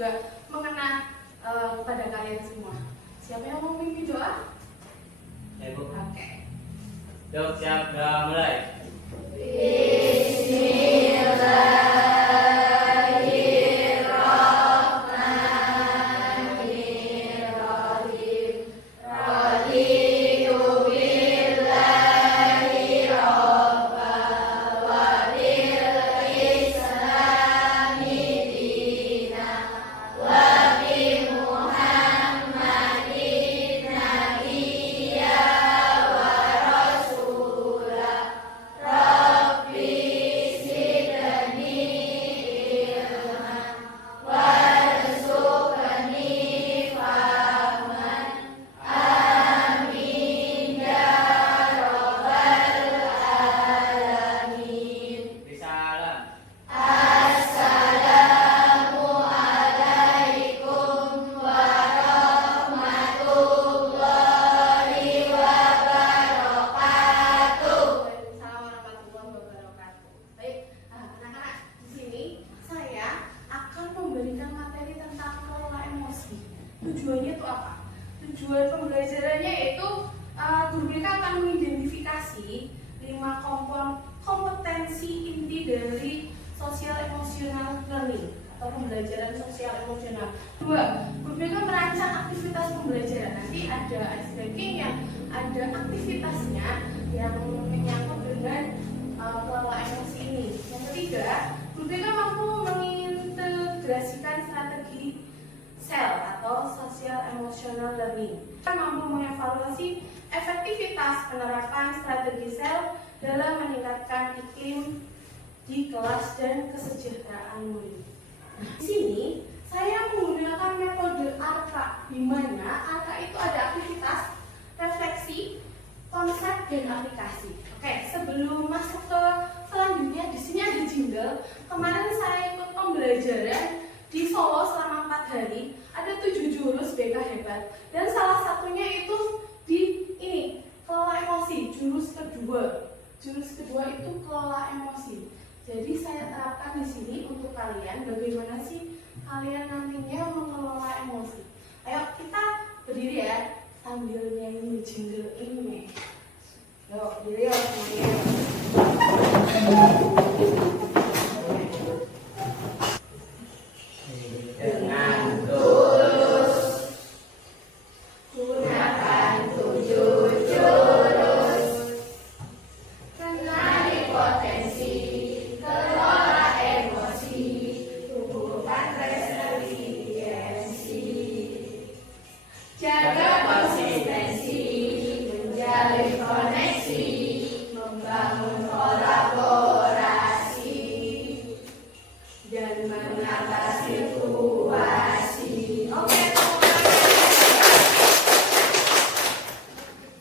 juga mengena pada kalian semua. Siapa yang mau memimpin doa? Ya, Bu. Oke. Yuk, siap, udah mulai. Tujuannya itu apa? Tujuan pembelajarannya yaitu guru BK akan mengidentifikasi 5 kompetensi inti dari sosial emosional learning atau pembelajaran sosial emosional. 2. Guru BK merancang aktivitas pembelajaran. Nanti ada ice breaking yang ada aktivitasnya yang menyangkut dengan kelola emosi ini. Yang ketiga, guru BK mampu mengintegrasikan strategi SEL atau Social Emotional Learning. Kita mampu mengevaluasi efektivitas penerapan strategi SEL dalam meningkatkan iklim di kelas dan kesejahteraan murid. Di sini saya menggunakan metode ARKA, di mana ARKA itu ada aktivitas, refleksi, konsep, dan aplikasi. Oke, sebelum masuk ke selanjutnya, di sini ada jingle. Kemarin saya ikut pembelajaran di Solo selama 4 hari. Ada 7 jurus BK hebat, dan salah satunya itu di ini, kelola emosi. Jurus kedua itu kelola emosi. Jadi saya terapkan di sini untuk kalian, bagaimana sih kalian nantinya mengelola emosi. Ayo kita berdiri ya, sambil nyanyi jingle ini. Yuk, berdiri yuk semuanya. Jaga konsistensi, menjalin koneksi, membangun kolaborasi, dan mengatasi situasi. Oke,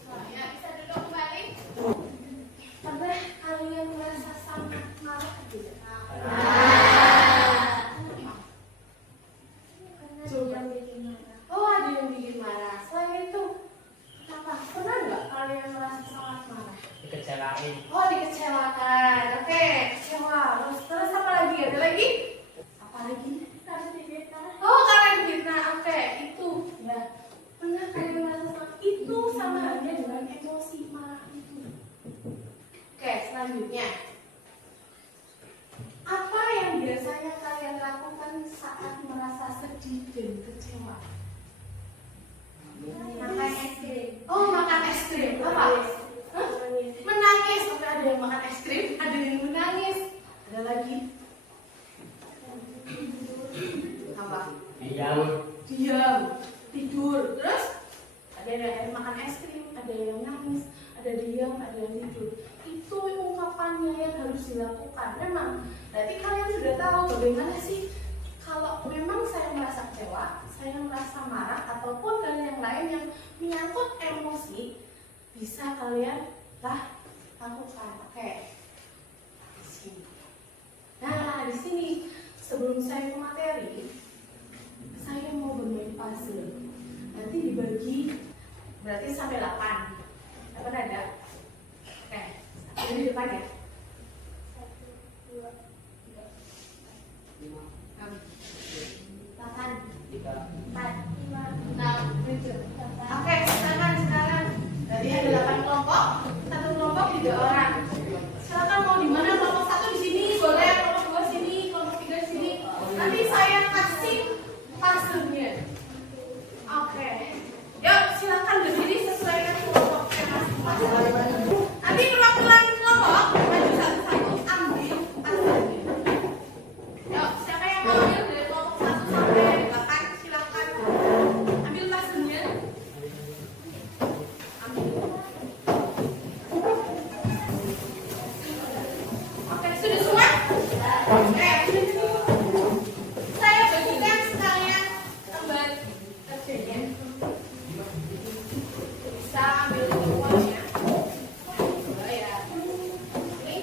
semuanya bisa duduk kembali. Pernah kalian merasa sangat marah tidak? Oh, ada yang bikin marah. Selain itu, apa? Pernah nggak kalian merasa sangat marah? Dikecelain. Oh, dikecewakan. Oke, kecewa. Terus apa lagi? Ada lagi? Apa lagi? Oh, kalian fitnah. Oke, itu. Ya. Pernah kalian merasa sangat? Itu sama halnya dengan emosi marah itu. Oke, selanjutnya. Apa yang biasanya kalian lakukan saat merasa sedih dan kecewa? Makan es krim. Oh, makan es krim. Apa? Menangis. Oke, ada yang makan es krim, ada yang menangis. Ada lagi? Apa? Diam, tidur. Terus ada yang makan es krim, ada yang nangis, ada diam, ada yang tidur. Itu ungkapannya yang harus dilakukan. Memang, berarti kalian sudah tahu bagaimana sih kalau memang saya merasa kecewa, saya merasa marah, ataupun hal yang lain yang menyangkut emosi, bisa kalian lakukan. Oke. Di sini. Nah, di sini sebelum saya ke materi, saya mau bermain puzzle. Nanti dibagi, berarti sampai 8. Dapat ada? Oke. Ini di depan ya. 1, 2, 3, 4, 5, 6, 8. 8 kelompok, satu kelompok 3 orang. Silakan mau di mana, kelompok 1 di sini boleh, kelompok 2 sini, kelompok 3 sini. Nanti saya kasih puzzle-nya. Oke. Yuk, silakan berdiri sesuai dengan kelompoknya masing-masing. Nanti perwakilan kelompok maju satu-satu ambil puzzle-nya. Yuk, siapa yang mau ambil dari kelompok 1 sampai 8? Silakan ambil puzzle-nya. Ambil. Oke, sudah semua? Oke. Saya bagikan sekalian lembar kerjanya. Bisa ambil uangnya. Oh ya. Ini.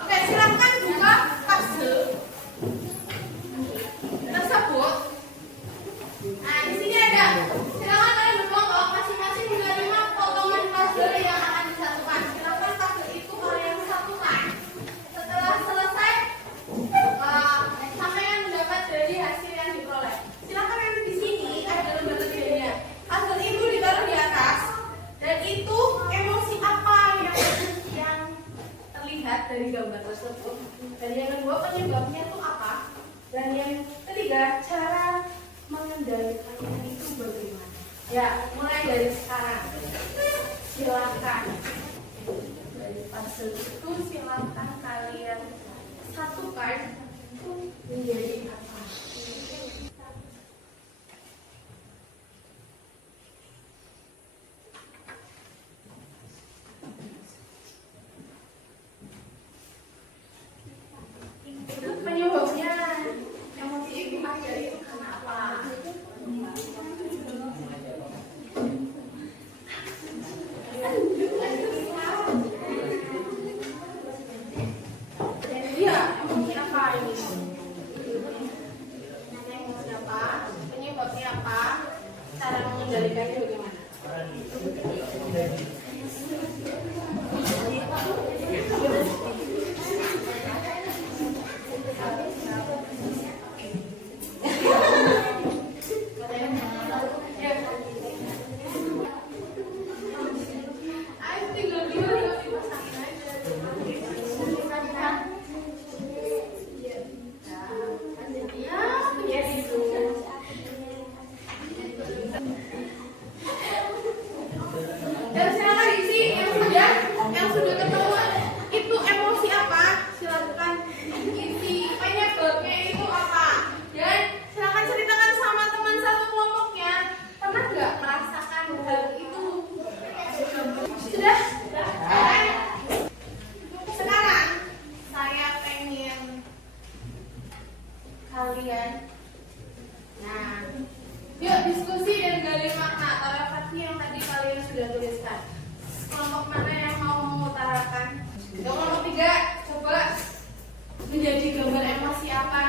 Oke, silakan buka puzzle tersebut. Nah, di sini ada. Silakan kalian berkelompok masing-masing menerima potongan puzzle yang akan disatukan. Silakan puzzle itu kalian satukan. Setelah selesai, sampai mendapat dari hasil yang diperoleh. Silakan nanti di sini ada lembar kerjanya. Puzzle itu ditaruh di atas dan itu emosi apa yang terlihat dari gambar tersebut. Dan yang kedua penyebabnya itu apa? Dan yang ketiga cara mengendalikannya itu bagaimana? Ya, mulai dari sekarang. Silakan. Dari puzzle itu silakan kalian satukan menjadi apa? Itu penyebabnya emosi ibu ada itu karena apa? Iya, emosi apa ini? Emosi apa? Penyebabnya apa? Cara mengendalikannya bagaimana? Ayo tinggal dipasangin aja. Ya, gitu. Dan silakan isi yang sudah ketemu itu emosi apa? Silakan isi penyebabnya itu apa? Dan silakan ceritakan sama teman satu kelompoknya. Pernah nggak merasakan hal itu? Sudah? Sekarang saya pengen kalian, nah, yuk diskusi dan gali makna refleksi yang tadi kalian sudah tuliskan. Kelompok mana yang mau mengutarakan? Kelompok 3, coba menjadi gambar emosi apa?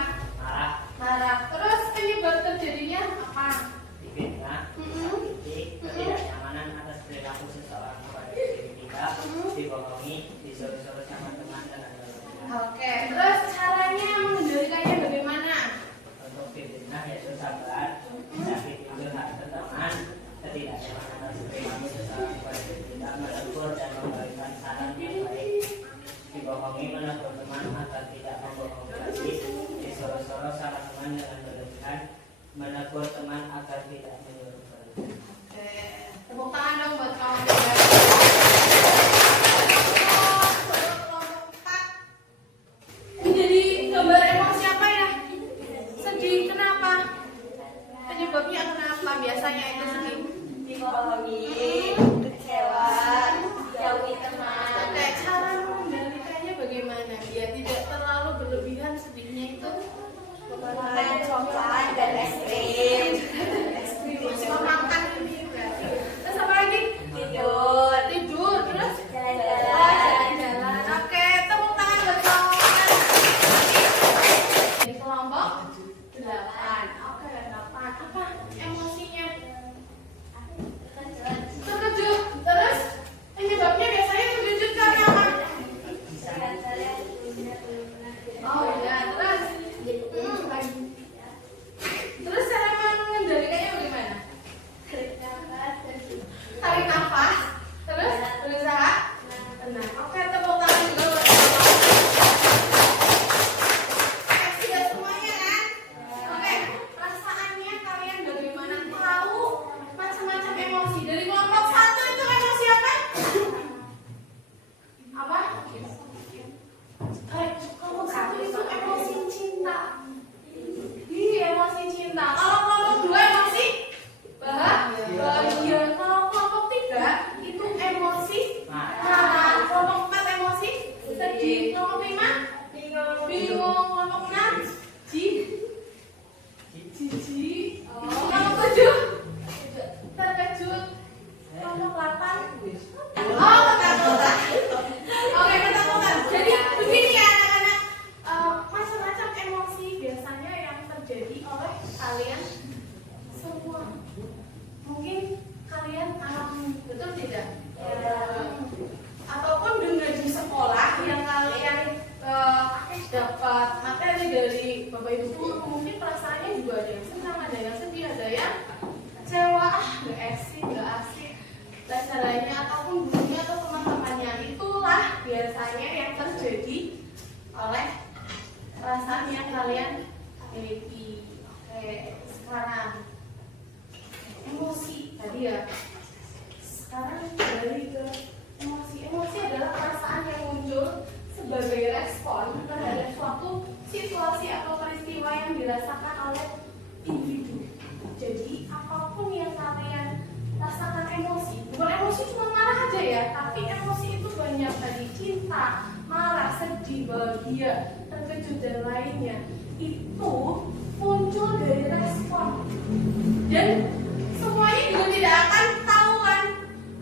Marah. Terus penyebab terjadinya apa? Fitnah, sakiti, ketidaknyamanan atas perilaku seseorang kepada diri kita, dibohongi, disuruh-suruh sama teman dan lain-lain. Oke, terus caranya mengendalikannya bagaimana? Untuk fitnah yaitu sabar, sakiti curhat ke teman, ketidaknyamanan atas perilaku seseorang kepada diri kita, menegur dan memberikan saran yang baik, dibohongi, menegur teman agar tidak membohongi lagi, disuruh-suruh sama teman dengan berlebihan, menegur teman agar tidak menyuruh berlebihan. Oke, tepuk tangan dong buat kawan. Menjadi gambar emosi apa ya? Sedih, kenapa? Penyebabnya kenapa? Biasanya itu sedih. Dibohongi, kecewa, jauhi teman. Oke, cara mengendalikannya bagaimana? Biar tidak terlalu berlebihan sedihnya itu. Makan coklat dan es krim. Masih mau makan ini juga. Terus apa lagi? Tidur. oleh kalian semua. Mungkin kalian alami, betul tidak? Ataupun dengan di sekolah yang kalian dapat materi dari bapak ibu guru, mungkin perasaannya juga ada yang senang, ada yang sedih, ada yang kecewa, nggak asik pelajarannya ataupun gurunya atau teman-temannya. Itulah biasanya yang terjadi oleh perasaan yang kalian miliki. Oke, sekarang emosi tadi ya. Sekarang kembali ke emosi. Emosi adalah perasaan yang muncul sebagai respon terhadap suatu situasi atau peristiwa yang dirasakan oleh individu. Jadi apapun yang kalian rasakan emosi, bukan emosi cuma marah aja ya, tapi emosi itu banyak tadi, cinta, marah, sedih, bahagia, terkejut dan lainnya. Itu muncul dari respon. Dan semuanya juga tidak akan tahu kan,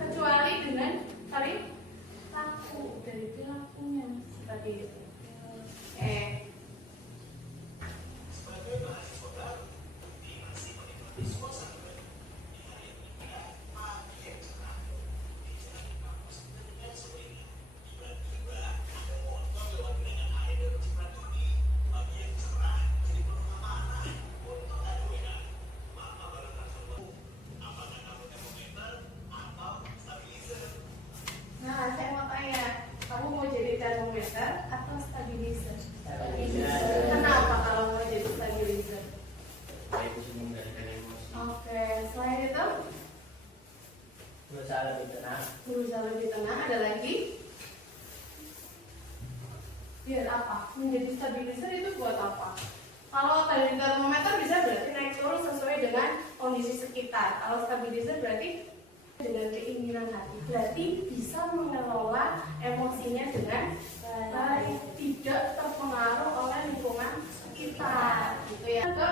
kecuali dengan perilaku dari perilakunya seperti itu. Nah, saya mau tanya, kamu mau jadi termometer atau stabilizer? Kenapa kalau mau jadi stabilizer? Oke, selain itu berusaha lebih tenang. berusaha lebih tenang. Ada lagi? Biar apa? Menjadi stabilizer itu buat apa? Kalau tadi termometer bisa berarti naik turun sesuai dengan kondisi sekitar. Kalau stabilizer berarti dengan keinginan hati, berarti bisa mengelola emosinya dengan baik, tidak terpengaruh oleh lingkungan sekitar, gitu ya. Ke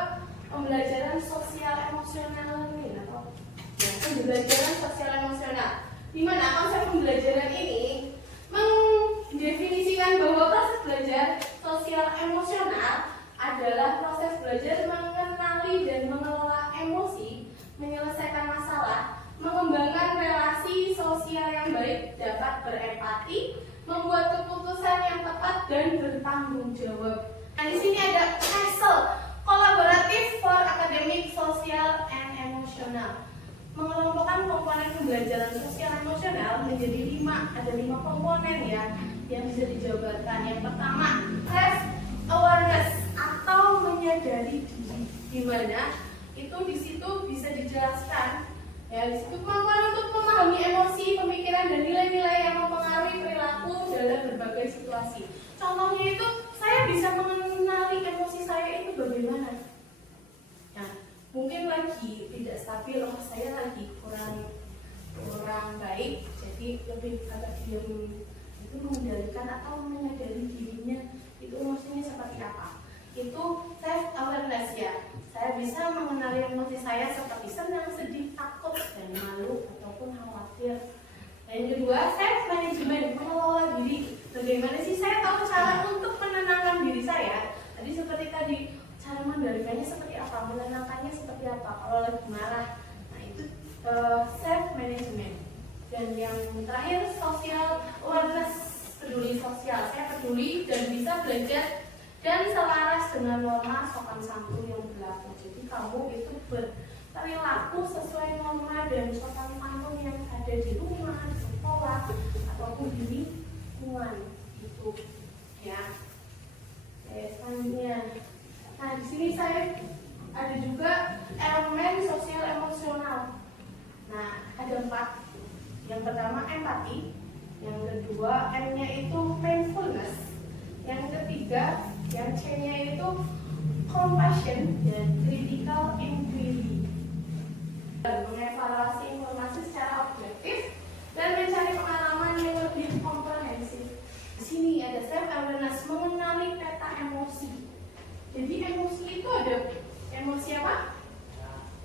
pembelajaran sosial emosional ini atau pembelajaran sosial emosional, di mana konsep pembelajaran ini mendefinisikan bahwa proses belajar sosial emosional adalah proses belajar mengenali dan mengelola emosi, menyelesaikan masalah, mengembangkan relasi sosial yang baik, dapat berempati, membuat keputusan yang tepat dan bertanggung jawab. Nah, di sini ada CASEL, Collaborative for Academic, Social and Emotional. Mengelompokkan komponen pembelajaran sosial emosional menjadi 5. Ada 5 komponen ya yang bisa dijabarkan. Yang pertama, self awareness atau menyadari diri, di mana itu di situ bisa dijelaskan. Ya, di situ kemampuan untuk memahami emosi, pemikiran, dan nilai-nilai yang mempengaruhi perilaku dalam berbagai situasi. Contohnya itu, saya bisa mengenali emosi saya itu bagaimana. Nah, mungkin lagi tidak stabil, saya lagi kurang baik, jadi lebih agak diam. Itu mengendalikan atau menyadari dirinya, itu emosinya seperti apa. Itu self awareness ya. Saya bisa mengenali emosi saya seperti senang, sedih, takut, dan malu ataupun khawatir. Dan yang kedua, self management, mengelola diri. Bagaimana sih saya tahu cara untuk menenangkan diri saya? Tadi cara mengendalikannya seperti apa, menenangkannya seperti apa kalau lagi marah. Nah, itu self management. Dan yang terakhir, social awareness, peduli sosial. Saya peduli dan bisa belajar dan selaras dengan norma sopan santun yang berlaku. Jadi kamu itu berperilaku sesuai norma dan sopan santun yang ada di rumah, di sekolah, ataupun di lingkungan itu, ya. Selanjutnya, nah di sini saya ada juga elemen sosial emosional. Nah, ada 4. Yang pertama empati, yang kedua M-nya itu mindfulness, yang ketiga yang C-nya itu compassion dan critical inquiry. Mengevaluasi informasi secara objektif dan mencari pengalaman yang lebih komprehensif. Di sini ada self awareness, mengenali peta emosi. Jadi emosi itu ada emosi apa?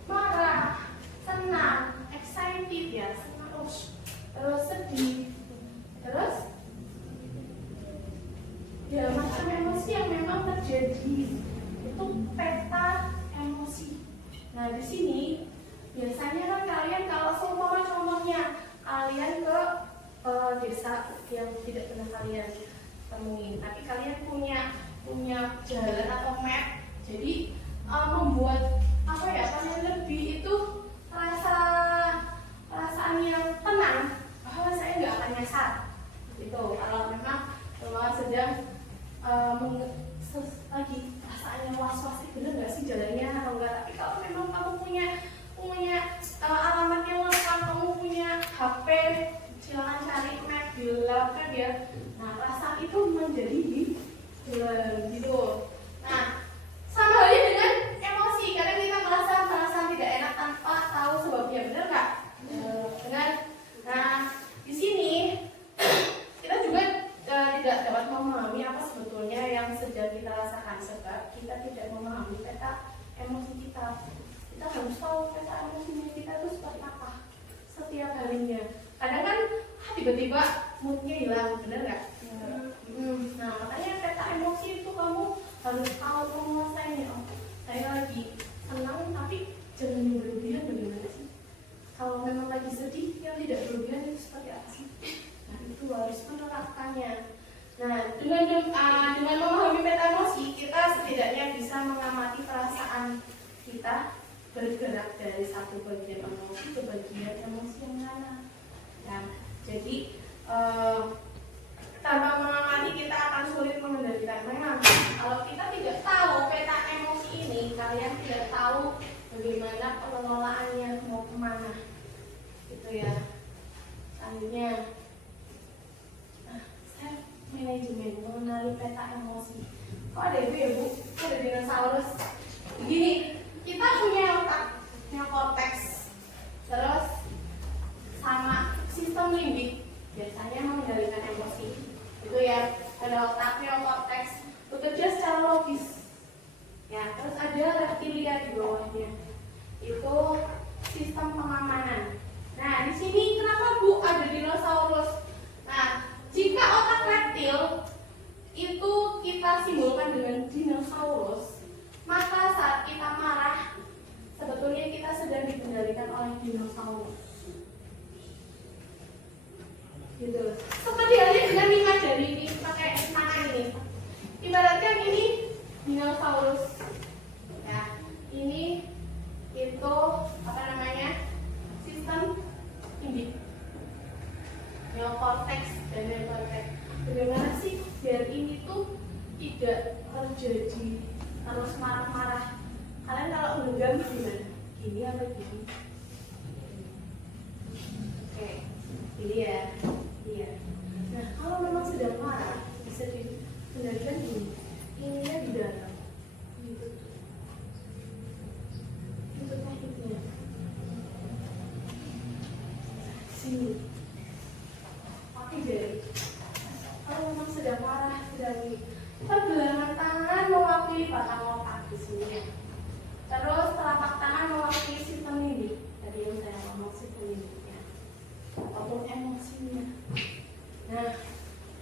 Marah, senang, excited ya, senang, terus sedih, terus ya macam emosi yang memang terjadi. Itu peta temuin. Tapi kalian punya jalan atau map, jadi membuat apa ya, kalian lebih itu perasaan yang tenang bahwa saya nggak akan nyasar gitu. Kalau memang sedang lagi perasaannya was-was, bener nggak sih jalannya atau enggak. Tapi kalau memang kamu punya alamat yang lengkap, kamu punya HP, silakan cari map di laptop ya. Nah, perasaan itu menjadi di jalan gitu. Nah, sama halnya dengan emosi. Kadang kita merasa tidak enak tanpa tahu sebabnya, benar nggak? Dengan di sini kita juga tidak dapat memahami apa sebetulnya yang sedang kita rasakan, sebab kita tidak memahami peta emosi kita. Kita harus tahu peta emosinya kita itu seperti apa setiap harinya. Kadang kan tiba-tiba moodnya hilang, benar nggak? Nah, makanya peta emosi itu kamu harus tahu menguasainya. Saya lagi senang tapi jangan yang berlebihan, bagaimana sih? Kalau memang lagi sedih, yang tidak berlebihan itu seperti apa sih? Nah, itu harus menerapkannya. Nah, dengan memahami peta emosi, kita setidaknya bisa mengamati perasaan kita bergerak dari satu bagian emosi ke bagian emosi yang lain. Nah, jadi tanpa mengamati kita akan sulit mengendalikan. Memang kalau kita tidak tahu peta emosi ini, kalian tidak tahu bagaimana pengelolaannya mau kemana, gitu ya. Selanjutnya, self manajemen, mengenali peta emosi. Kok ada itu ya Bu? Kok ada dinosaurus? Begini, kita punya otak, punya korteks, terus sama sistem limbik, biasanya mengendalikan emosi. Itu ya, ada otak, neokorteks, bekerja secara logis. Ya, terus ada reptilia di bawahnya. Itu sistem pengamanan. Nah, di sini kenapa Bu ada dinosaurus? Nah, jika otak reptil itu kita simbolkan dengan dinosaurus, maka saat kita marah, sebetulnya kita sedang dikendalikan oleh dinosaurus. Gitu. Seperti halnya dengan 5 jari ini pakai tangan ini. Ibaratkan ini dinosaurus. Ya, ini itu apa namanya? Sistem limbik. Neokorteks dan neokorteks. Bagaimana sih biar ini tuh tidak terjadi terus marah-marah? Kalian kalau menggenggam gimana? Gini atau gini? Oke, ini ya. Iya. Nah, kalau memang sedang marah, bisa dikendalikan gini. Ininya di dalam. Gitu. Itu tekniknya. Sini. Pakai jari. Kalau memang sedang marah, sedang ini, pergelangan tangan mewakili batang otak di sini. Terus telapak tangan mewakili sistem limbik. Tadi yang saya ngomong sistem limbiknya, ataupun emosinya. Nah,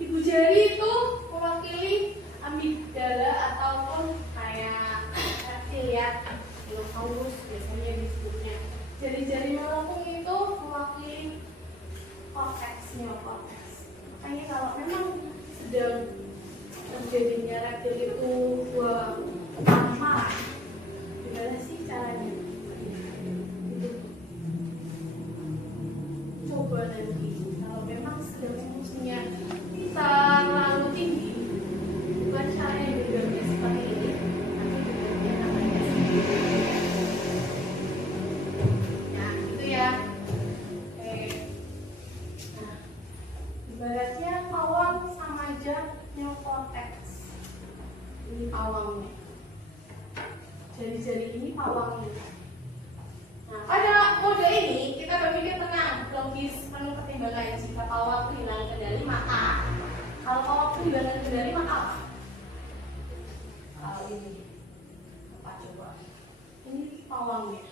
ibu jari itu mewakili amigdala ataupun kayak reptilia, dinosaurus biasanya disebutnya. Jari-jari melengkung itu mewakili korteks, neokorteks. Makanya kalau memang sedang terjadinya reptil itu marah, gimana sih caranya? Gitu. Coba nanti kalau memang sedang emosinya kita terlalu tinggi, bukan cara yang berbeda seperti ini, tapi berbeda namanya sendiri. Nah, gitu ya. Oke. Nah, ibaratnya pawang sama aja neokorteks. Ini pawangnya. Jari-jari ini pawangnya. Nah, pada mode ini kita berpikir tenang, logis, penuh pertimbangan. Jika pawang kehilangan kendali, maka kalau pawang kehilangan kendali, maka apa? Ini apa coba? Ini pawangnya.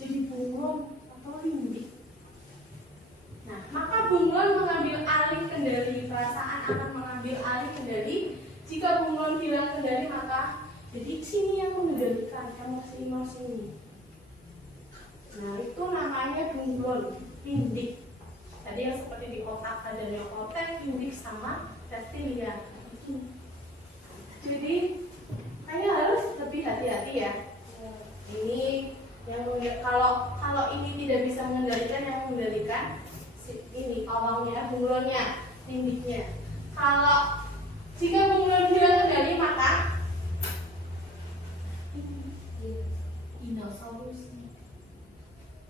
Jadi bunglon atau limbik. Nah, maka bunglon mengambil alih kendali, perasaan akan mengambil alih kendali. Jika bunglon hilang kendali, maka jadi sini yang mengendalikan emosi-emosi ini. Nah, itu namanya bunglon, limbik. Tadi yang seperti di otak ada neokorteks, limbik sama testing ya. Jadi kayaknya harus lebih hati-hati ya. Ini yang kalau ini tidak bisa mengendalikan, yang mengendalikan ini pawangnya, bunglonnya, lindiknya. Kalau jika bunglon tidak terkendali maka dinosaurus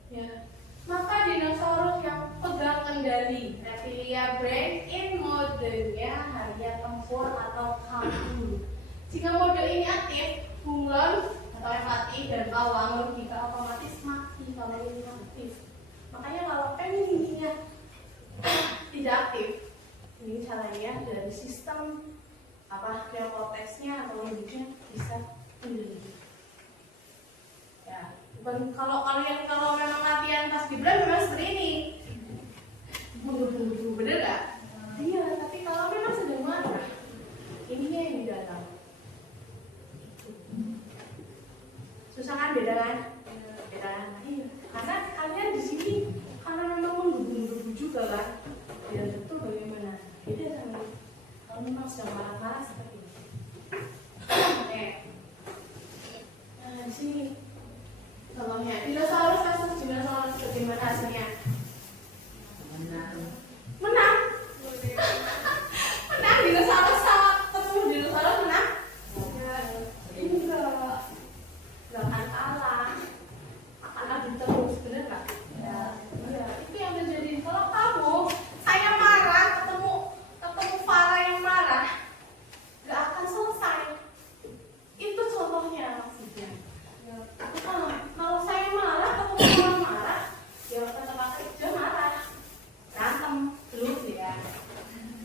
ya, maka dinosaurus yang pegang kendali reptilia brain in modenya hanya tempur atau kabur. Jika mode ini aktif, bunglon atau empati dan pawang logika otomatis mati kalau ini aktif. Makanya kalau ini tidak aktif, ini caranya dari sistem neokorteksnya atau lindiknya bisa kendali. Ya, bukan kalau memang latihan pas Gibran memang seperti ini, bener nggak? Iya, tapi kalau memang sedang marah, ininya yang di dalam. Susah kan, beda kan? Beda kan? Iya, karena kalian di sini karena memang menggebu-gebu juga kan, tidak betul bagaimana. Beda sama kalau memang sedang marah-marah seperti ini. Oke, nah di sini contohnya dinosaurus versus dinosaurus, bagaimana hasilnya? Menang. Menang dinosaurus sama ketemu dinosaurus menang? Enggak akan kalah, akan adu terus, bener nggak? Ya, itu yang terjadi. Kalau kamu saya marah ketemu Farah yang marah, nggak akan selesai. Itu contohnya maksudnya. Kalau saya marah ketemu orang marah, ya tetap aja marah, berantem terus ya.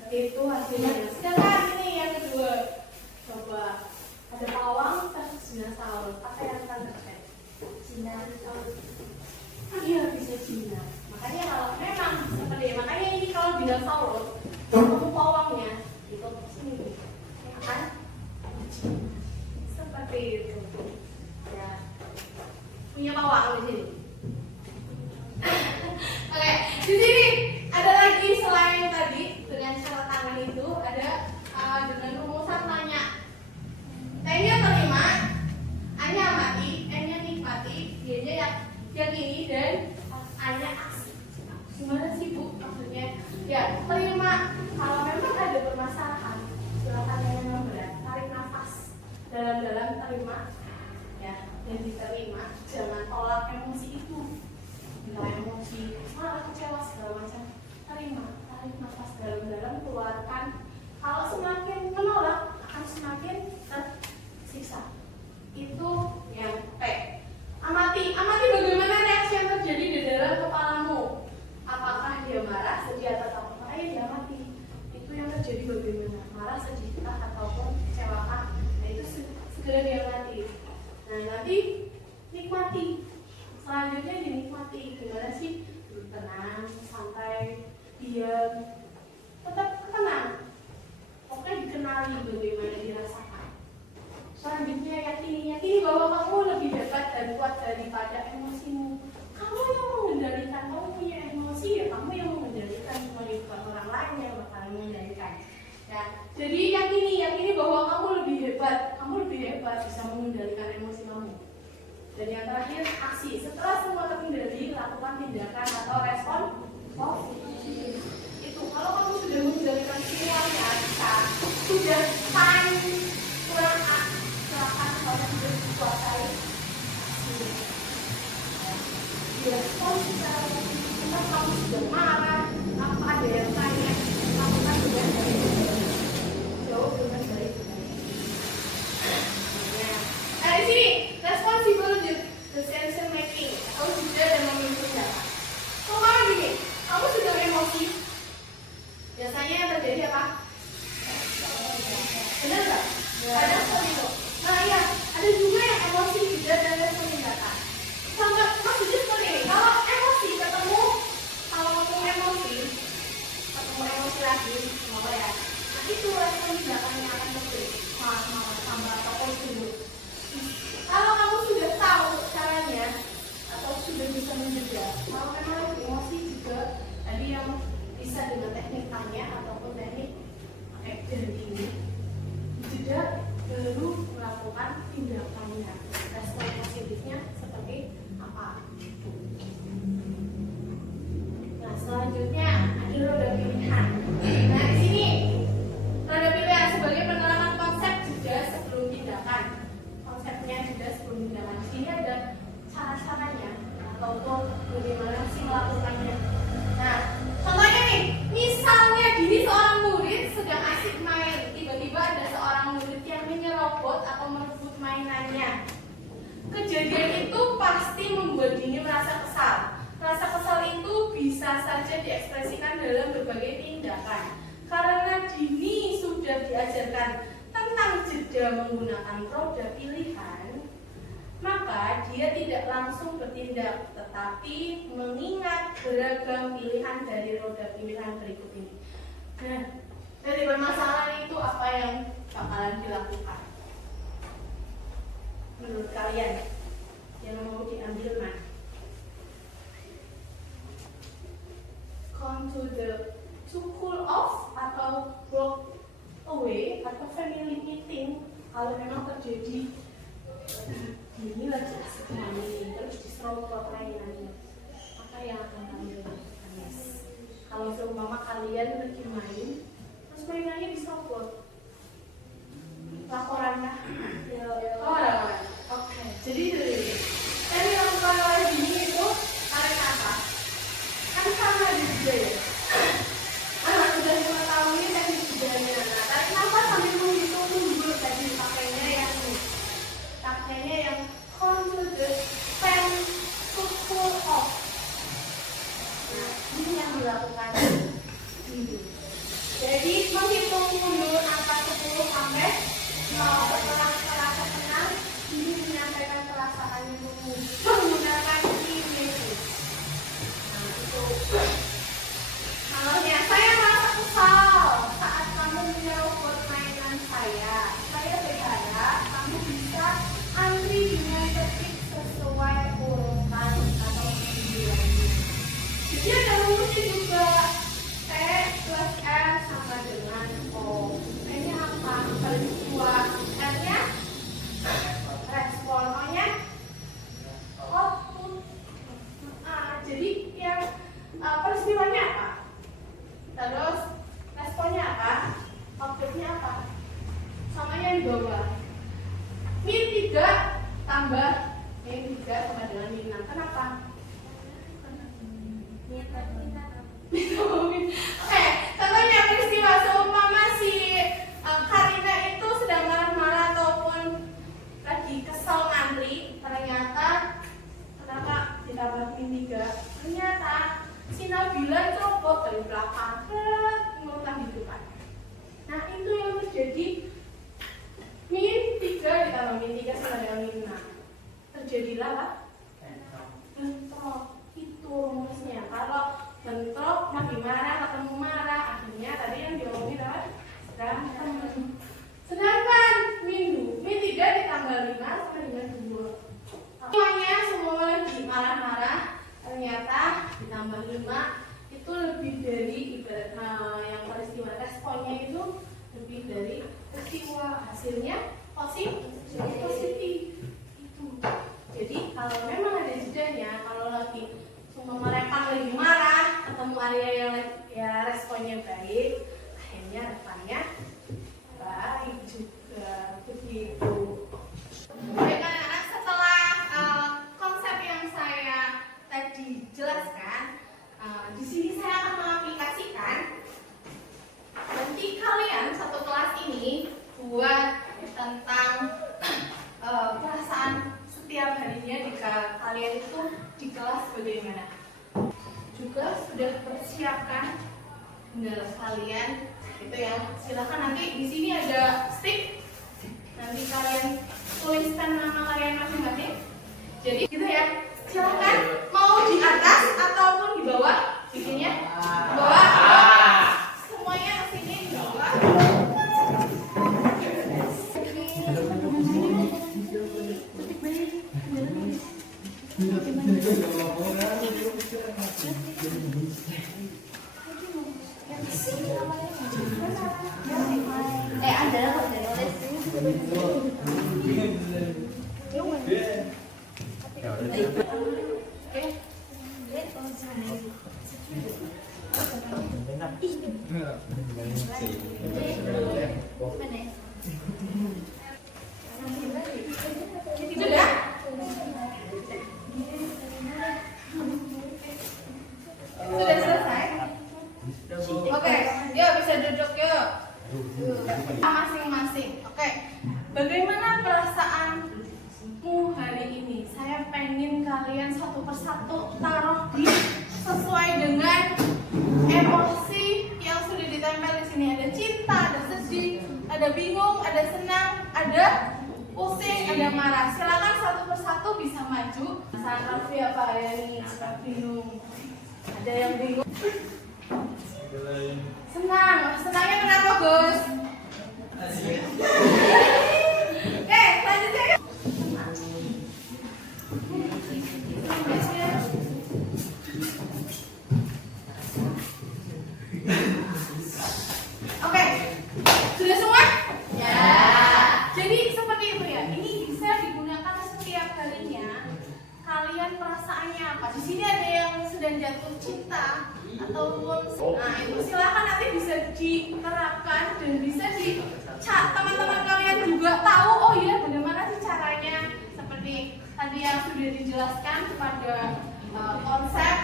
Itu hasilnya. Sedangkan ini yang kedua, coba ada pawang versus dinosaurus, apa yang akan terjadi? Dinosaurus. Iya bisa Cina. Makanya kalau memang seperti makanya ini kalau dinosaurus ketemu pawangnya itu sini akan seperti itu. Ya. Punya pawang di sini. Oke, di sini ada lagi selain tadi dengan cara tangan itu ada dengan rumusan tanya. T-nya terima, A-nya amati, N-nya nikmati, D-nya yakini dan A-nya aksi. Gimana sih Bu maksudnya? Ya, terima. Kalau memang ada permasalahan, silakan yang berat, tarik nafas dalam-dalam, terima. Ya, dan diterima, jangan tolak emosi itu. Bila emosi marah, kecewa segala macam, terima, tarik nafas dalam-dalam, keluarkan. Kalau semakin menolak akan semakin tersiksa. Itu yang P. Amati bagaimana reaksi yang terjadi di dalam kepalamu. Apakah dia marah, sedih atau takut? Makanya dia mati. Itu yang terjadi bagaimana, marah, sedih ataupun kecewakan. Nah itu segera dia mati. Nah nanti nikmati. Selanjutnya dinikmati. Gimana sih? Tenang, santai, diam, tetap tenang. Pokoknya dikenali bagaimana dirasakan. Selanjutnya yakini bahwa kamu lebih hebat dan kuat daripada emosimu. Kamu yang mengendalikan, kamu punya emosi ya kamu yang mengendalikan, bukan orang lain yang bakal mengendalikan. Ya, jadi yakini bahwa kamu lebih hebat bisa mengendalikan emosi kamu. Dan yang terakhir aksi. Setelah semua terkendali, lakukan tindakan atau respon positif. Itu kalau kamu sudah mengendalikan semuanya, sudah time kurang silakan kalau sudah dikuasai. Direspon secara positif. Kita kamu sudah marah, apa ada yang tanya, lakukan dengan baik. Jawab dengan baik. Nah di sini responsible decision making atau juga dan memimpin data. Kalau gini, kamu sudah emosi, biasanya yang terjadi apa? Benar nggak? Ada seperti itu. Nah iya, ada juga yang emosi juga dan respon data. Maksudnya seperti ini, kalau emosi ketemu, kalau ngomong emosi ataupun bagaimana sih melakukannya. Nah, contohnya nih, misalnya gini seorang murid sedang asik main, tiba-tiba ada seorang murid yang menyerobot atau merebut mainannya. Kejadian itu pasti membuat Dini merasa kesal. Rasa kesal itu bisa saja diekspresikan dalam berbagai tindakan. Karena Dini sudah diajarkan tentang jeda menggunakan roda pilihan, maka dia tidak langsung bertindak, tetapi mengingat beragam pilihan dari roda pilihan berikut ini. Nah, dari permasalahan itu apa yang bakalan dilakukan? Menurut kalian, yang mau diambil mana? Come to cool off atau walk away atau family meeting kalau memang terjadi ini lagi asik main terus diserobot mainannya, apa yang akan kalian lakukan? Kalau seumpama kalian lagi main terus mainannya diserobot, laporan kah? Oh, laporan. Oke, jadi yang dilakukan oleh Dini itu karena apa? Kan sama juga ya. Anak sudah mengetahui teknik jedanya. Nah, tarik nafas sambil menghitung mundur tadi pakainya yang come to the pen to pull off. Nah, ini yang dilakukan Dini. Jadi menghitung mundur angka 10 sampai 0 setelah terasa tenang, Dini menyampaikan perasaannya menggunakan images. Nah, itu. Contohnya, saya merasa kesal saat kamu menyerobot mainan saya. Saya berharap kamu bisa antri dengan tertib sesuai urutan atau panggilannya. Jadi ada rumusnya juga. T plus R sama dengan O. N-nya apa? Peristiwa. R-nya respon. O-nya output. Jadi yang peristiwanya apa? Terus responnya apa? Outputnya apa? Samanya di bawah. Min 3 tambah min 3 sama dengan min 6. Kenapa? Oke, contohnya peristiwa seumpama si Karina itu sedang marah-marah ataupun lagi kesel ngantri, ternyata kenapa ditambah min 3? Ternyata si Nabila copot dari belakang, ngurutan gitu kan. Nah, itu yang terjadi. Min 3 ditambah min 3 sama dengan min 6. Terjadilah apa? Bentrok. Itu rumusnya. Kalau bentrok, lagi marah, ketemu marah, akhirnya tadi yang diomongin apa? Berantem. Sedangkan min 3 ditambah 5 sama dengan 2. Semuanya semua lagi marah-marah, ternyata ditambah 5 itu lebih dari ibarat yang peristiwa responnya itu lebih dari peristiwa, hasilnya positif itu. Jadi kalau memang ada jedanya, kalau lagi semua mereka lagi marah, ketemu area yang ya responnya baik, akhirnya responnya baik juga begitu. Baik anak-anak, setelah konsep yang saya tadi jelaskan, di sini saya akan mengaplikasikan. Nanti kalian satu kelas ini buat tentang perasaan setiap harinya jika kalian itu di kelas bagaimana. Juga sudah persiapkan tinggal kalian itu ya. Silakan nanti di sini ada stick. Nanti kalian tuliskan nama kalian masing-masing. Jadi gitu ya. Silakan mau di atas ataupun di bawah bikinnya. Di bawah. Semuanya ke sini di bawah. Ada kok nulis. Sudah? ada bingung, ada senang, ada pusing, ada marah. Silakan satu persatu bisa maju. Saat Raffi apa ya nih? Bingung. Ada yang bingung. Senang. Senangnya kenapa, Gus? Oke, lanjut ya. Oke, sudah semua? Ya. Jadi seperti itu ya. Ini bisa digunakan setiap harinya. Kalian perasaannya apa? Di sini ada yang sedang jatuh cinta ataupun nah itu silakan nanti bisa diterapkan dan bisa teman-teman kalian juga tahu oh ya bagaimana sih caranya seperti tadi yang sudah dijelaskan pada konsep.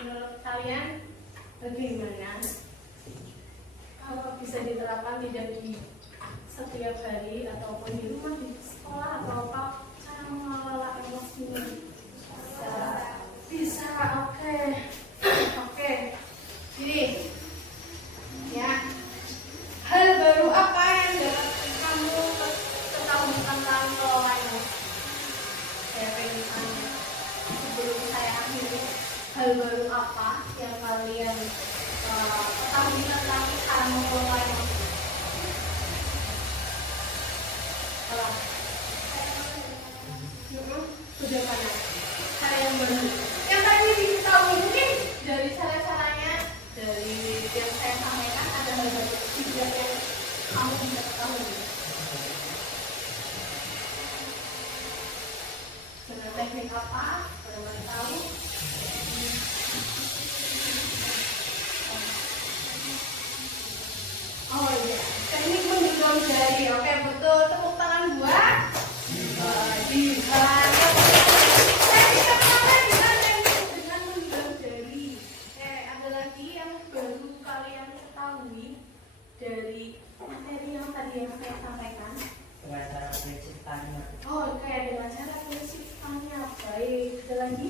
Menurut kalian bagaimana bisa diterapkan tidak di setiap hari ataupun di rumah, di sekolah atau apa, cara mengelola emosinya? Bisa, oke. Oke. Jadi ya, hal baru apa yang dapat kamu ketahui tentang kelola emosi? Saya pengen tanya sebelum saya akhiri, hal baru apa yang kalian ketahui tentang cara mengelola emosi? Sudah mana? Cara yang baru. Yang tadi diketahui mungkin dari cara-caranya, dari yang saya sampaikan ada hal baru juga yang kamu bisa ketahui. Dengan teknik apa? Bagaimana tahu? Oh iya, teknik menggenggam jari. Oke, betul. Tepuk tangan buat Diva. Teknik apa dengan menggenggam jari? Ada lagi yang baru kalian ketahui dari materi yang tadi yang saya sampaikan? Dengan cara prinsip tanya. Oh, kayak dengan cara prinsip tanya. Baik, ada lagi?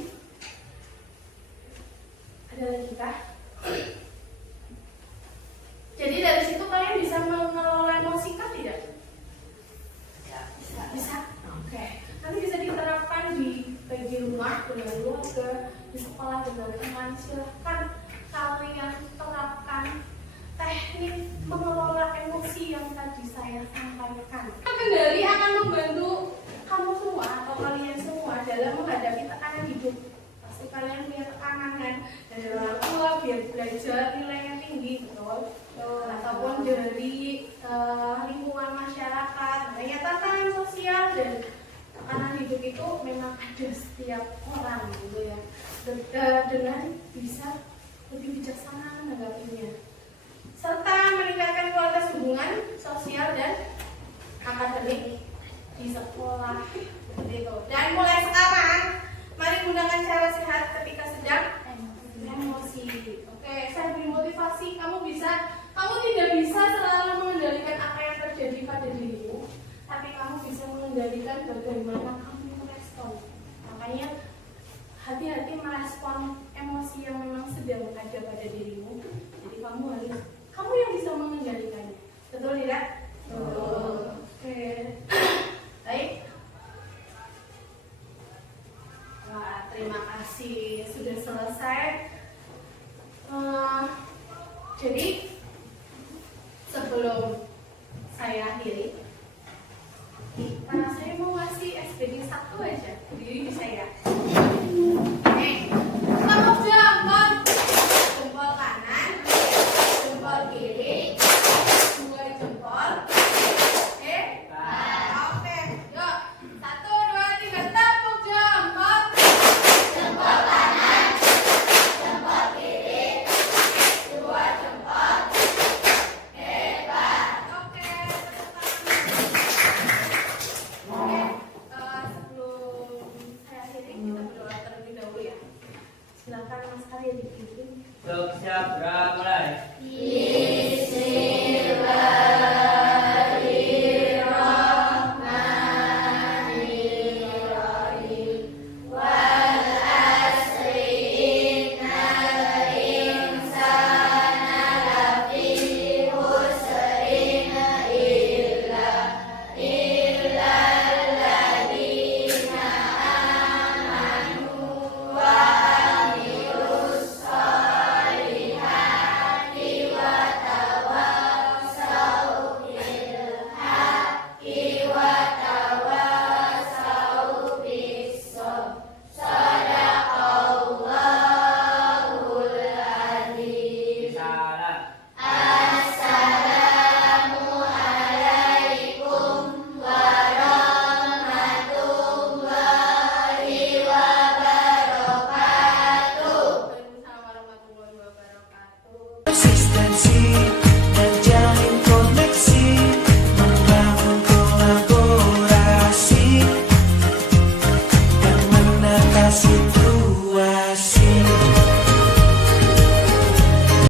Ada lagi kah? Jadi dari situ kalian bisa mengelola emosi kan tidak? Bisa. Oke. Nanti bisa diterapkan di rumah dengan keluarga, di sekolah dengan teman. Silahkan kalian terapkan teknik mengelola emosi yang tadi saya sampaikan. Kendali akan membantu kamu semua atau kalian semua dalam menghadapi tekanan hidup. Pasti kalian punya tekanan kan dari orang tua biar belajar nilainya tinggi, betul? Ataupun dari lingkungan masyarakat. Banyak tantangan sosial dan tekanan hidup itu memang ada setiap orang gitu ya. Dengan bisa lebih bijaksana menanggapinya, serta meningkatkan kualitas hubungan sosial dan akademik di sekolah seperti itu. Dan mulai sekarang, mari gunakan cara sehat ketika sedang emosi. Oke, saya beri motivasi. Kamu tidak bisa selalu mengendalikan apa yang terjadi pada dirimu, tapi kamu bisa mengendalikan bagaimana kamu merespon. Makanya hati-hati merespon emosi yang memang sedang ada pada dirimu. Jadi kamu yang bisa mengendalikannya. Betul tidak? Betul. Oke. Baik. Wah, terima kasih sudah selesai. Jadi sebelum saya akhiri, saya mau ngasih SPG 1 aja. Jadi bisa ya. Tepuk jempol kanan, jempol kiri, 2 jempol. Oke, yuk 1, 2, 3, tepuk jempol. Jempol kanan, jempol kiri, 2 jempol. Hebat. Oke, sebelum saya akhiri kita berdoa terlebih dahulu ya. Silakan Mas Arya dipimpin. Siap, berapa?